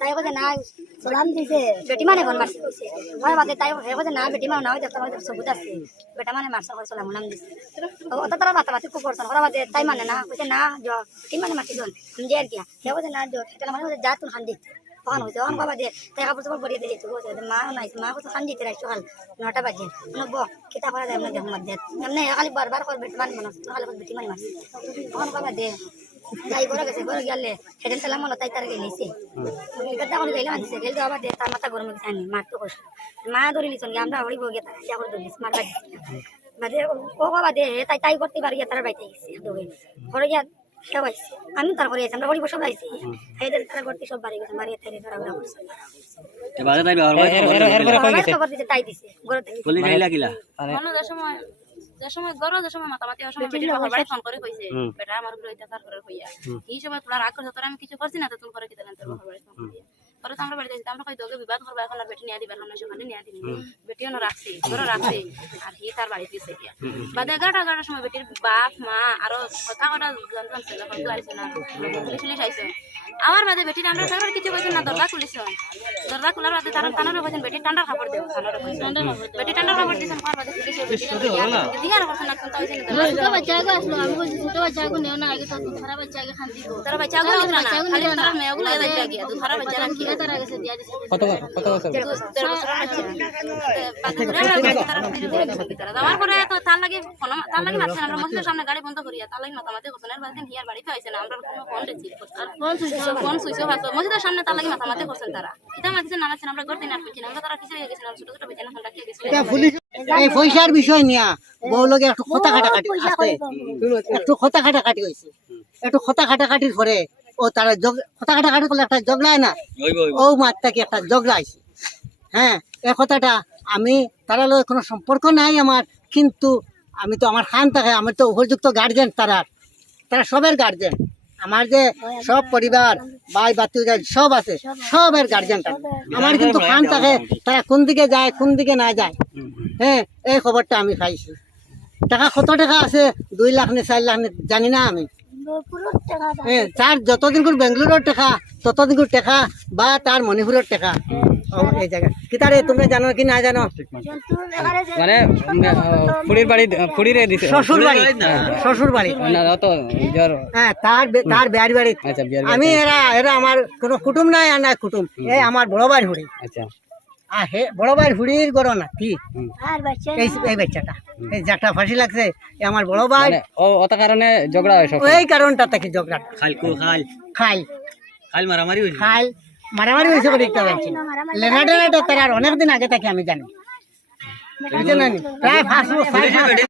তাই বলে না সালাম দিছে বেটি মানে ফোন মারছে হয় বাদে তাই বলে না বেটি মানে নাও দেখতে আমাদের সবুজ আছে বেটা মানে মারছে করে সালাম নাম দিছে অত তারা বাতাবাতি খুব করছেন ওরা বাদে তাই মানে না কইছে না বেটি মানে মারছে জন যে আর কি হে বলে না এটা মানে যা তুই খান দিতে তখন হইছে তখন বাবা দিয়ে তাই কাপড় চাপড় পরিয়ে দিয়ে যেত মা নাই মা কত খান দিতে রাখছো কাল 9টা বাজে নব কিতা করা যায় না দেখ মত দেখ এমনি খালি বারবার করে বেটি মানে মারছে খালি বেটি মানে মারছে তখন বাবা দে তাই করে গেছে করে গেলে সেদিন সালাম হলো তাই তার গেলিছে গেদা করে গেলে আনছে গেলে বাবা দে তার মাথা গরম গেছে আনি মারতে কষ্ট মা ধরে নিছন আমরা হড়ি বগে তার ইয়া করে ধরিস মার বাড়ি বাদে ও বাবা দে তাই তাই করতে পারি তার বাইতে গেছে দৌড়ে ঘরে গিয়া খেয়াইছে আমি তারপরে এসে আমরা বড়ি বসে আইছি এদের তারা করতে সব বাড়ি গেছে বাড়ি তাই তারা ওরা করছে এবারে তাই ব্যবহার করে খবর দিতে তাই দিছে ঘরে থেকে বলি গাইলা কিলা যে সময় গরো যে সময় মাতামাতি সময় বেটির বাড়ি ফোন করে কইছে বেটা আমার উপরে অত্যাচার করে কইয়া এই সময় তোরা রাগ করছ তোরা আমি কিছু করছি না তো তুমি করে কি দেন তোর বাড়ি ফোন করিয়া পরে তো আমরা বাড়িতে আমরা কই দগে বিবাদ করব এখন আর বেটি নিয়ে দিবেন না সেখানে নিয়ে দিন বেটিও না রাখছে গরো রাখছে আর হি তার বাড়িতে গেছে গিয়া বাদে 11টার সময় বেটির বাপ মা আরো কথা জানতাম যখন গাড়িছে না পুলিশ আইছে আমার বাদে বেটির আমরা সবার কিছু কইছেন না দরজা খুলিছ দরজা খোলার বাদে তারা টানার কইছেন বেটি ঠান্ডার খাবার দেও খানার কইছেন বেটি ঠান্ডার খাবার দিছেন পর বাদে পুলিশ দিগার করছেন না কোনটা হইছেন ছোট বাচ্চা গো আসলো আমি বলছি ছোট বাচ্চা গো নেও না আগে তো খারাপ বাচ্চা আগে খান দিব তারা বাচ্চা গো না খালি তারা মেয়েগুলো যাইতে গিয়া তো খারাপ বাচ্চা রাখি তারা গেছে দিয়া দিছে কত বছর যাওয়ার পরে তো তার লাগে মারছেন আমরা মসজিদের সামনে গাড়ি বন্ধ করিয়া তার লাগে মাতামাতি করছেন এর বাদে হিয়ার বাড়িতে আইছে না আমরা কোনো ফোন রিসিভ করছি ফোন সুইচও আছে মসজিদের সামনে তার লাগে মাতামাতি করছেন তারা এটা মারছেন না মারছেন আমরা করতে না পারছি আমরা তারা কিছু গেছেন ছোট ছোট বেচেনা ফোন রাখিয়ে গেছেন এই পয়সার বিষয় নিয়া বউ লগে একটু কথা কাটাকাটি আছে একটু কথা কাটাকাটি হয়েছে একটু কথা কাটাকাটির পরে ও তারা কথা কাটাকাটি করলে একটা ঝগড়ায় না ও মাত্রাকে একটা ঝগড়া আছে হ্যাঁ এই কথাটা আমি তারা লগে কোনো সম্পর্ক নাই আমার কিন্তু আমি তো আমার খান থাকে আমার তো উপযুক্ত গার্জেন তারা সবের গার্জেন আমার যে সব পরিবার ভাই বাতিজা সব আছে সবের গার্জেনটা আমার কিন্তু খান থাকে তারা কোন দিকে যায় কোন দিকে না যায় হ্যাঁ এই খবরটা আমি খাইছি টাকা কত টাকা আছে 2 লাখ নে 4 লাখ নে জানি না আমি হ্যাঁ তার যতদিন করে বেঙ্গালুরুর টাকা ততদিন করে টাকা বা তার মণিপুরের টাকা এই জায়গা কি তারে তুমি জানো কি না জানো মানে ফুড়ির বাড়ি ফুড়িরে দিছে শ্বশুর বাড়ি না তো হ্যাঁ তার বিয়ার বাড়ি আমি এরা আমার কোনো কুটুম নাই আর না কুটুম এই আমার বড় ভাই হুড়ি আচ্ছা আর হে বড় ভাই হুড়ির গরো না কি এই বাচ্চাটা এই যাটা ফাঁসি লাগছে আমার বড় ভাই ও ওটা কারণে ঝগড়া হয় সব এই কারণটা থেকে ঝগড়া খাল মারামারি হইছে মারামারি হয়েছে বলে একটা জানছি লেনাডেনাটা তার অনেকদিন আগে থেকে আমি জানি প্রায় 5